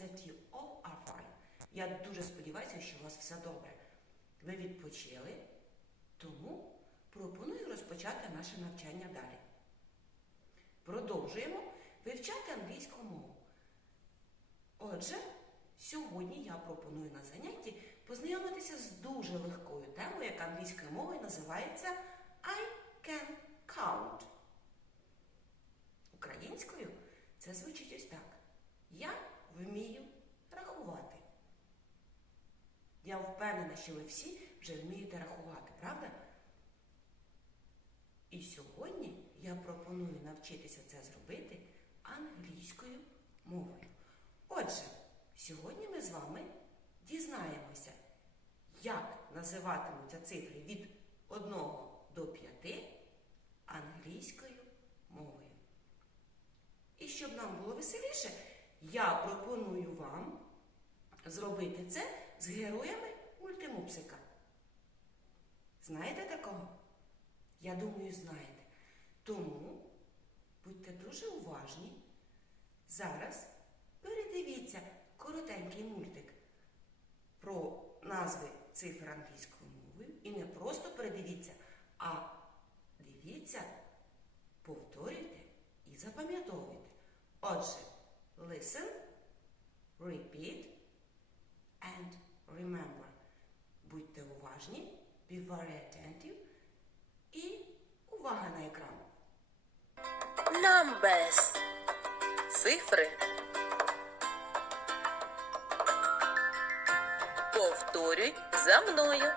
that you all are fine. Я дуже сподіваюся, що у вас все добре. Ви відпочили, тому пропоную розпочати наше навчання далі. Продовжуємо вивчати англійську мову. Отже, сьогодні я пропоную на занятті познайомитися з дуже легкою темою, яка англійською мовою називається I can count. Українською це звучить ось так. Я вмію рахувати. Я впевнена, що ви всі вже вмієте рахувати, правда? І сьогодні я пропоную навчитися це зробити англійською мовою. Отже, сьогодні ми з вами дізнаємося, як називатимуться цифри від 1 до 5 англійською мовою. І щоб нам було веселіше, я пропоную вам зробити це з героями мультимупсика. Знаєте такого? Я думаю, знаєте. Тому будьте дуже уважні. Зараз передивіться коротенький мультик про назви цифр англійською мовою. І не просто передивіться, а дивіться, повторюйте і запам'ятовуйте. Отже, listen, repeat and remember. Будьте уважні, be very attentive і увага на екран. Numbers. Цифри. Повторюй за мною.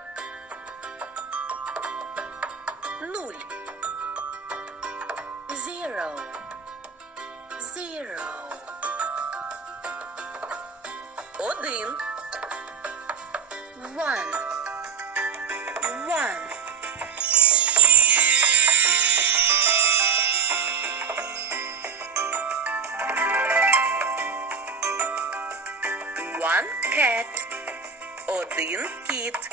Нуль. Zero. Zero. Один. One. One. One cat. Один кіт.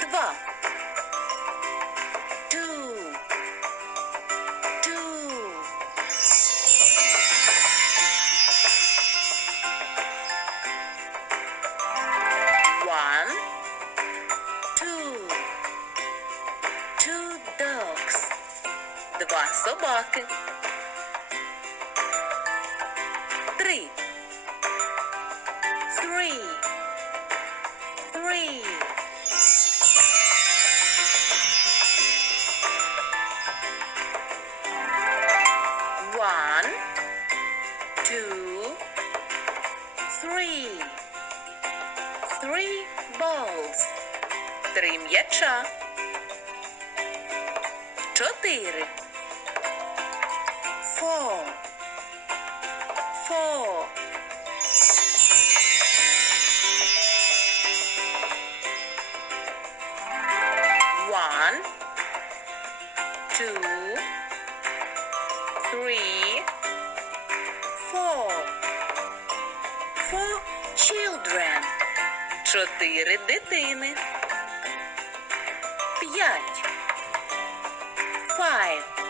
Два. Два собаки. Три. Three. Three. One, two, three. Three balls. Три м'яча. Чотири. Four. Four. One, two, three, four. Four children. Чотири дитини. П'ять. Five.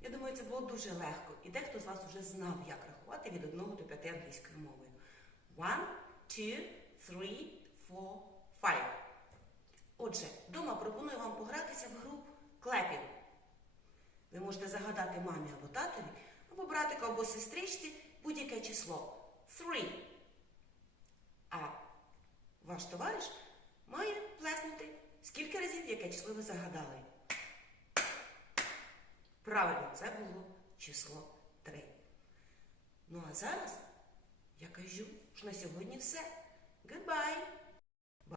Я думаю, це було дуже легко. І дехто з вас вже знав, як рахувати від 1 до 5 англійською мовою. One, two, three, four, five. Отже, вдома пропоную вам погратися в гру клепінг. Ви можете загадати мамі або татові, або братику, або сестричці будь-яке число. Three. А ваш товариш має плеснути скільки разів, яке число ви загадали. Правильно, це було число 3. Ну а зараз я кажу, що на сьогодні все. Goodbye!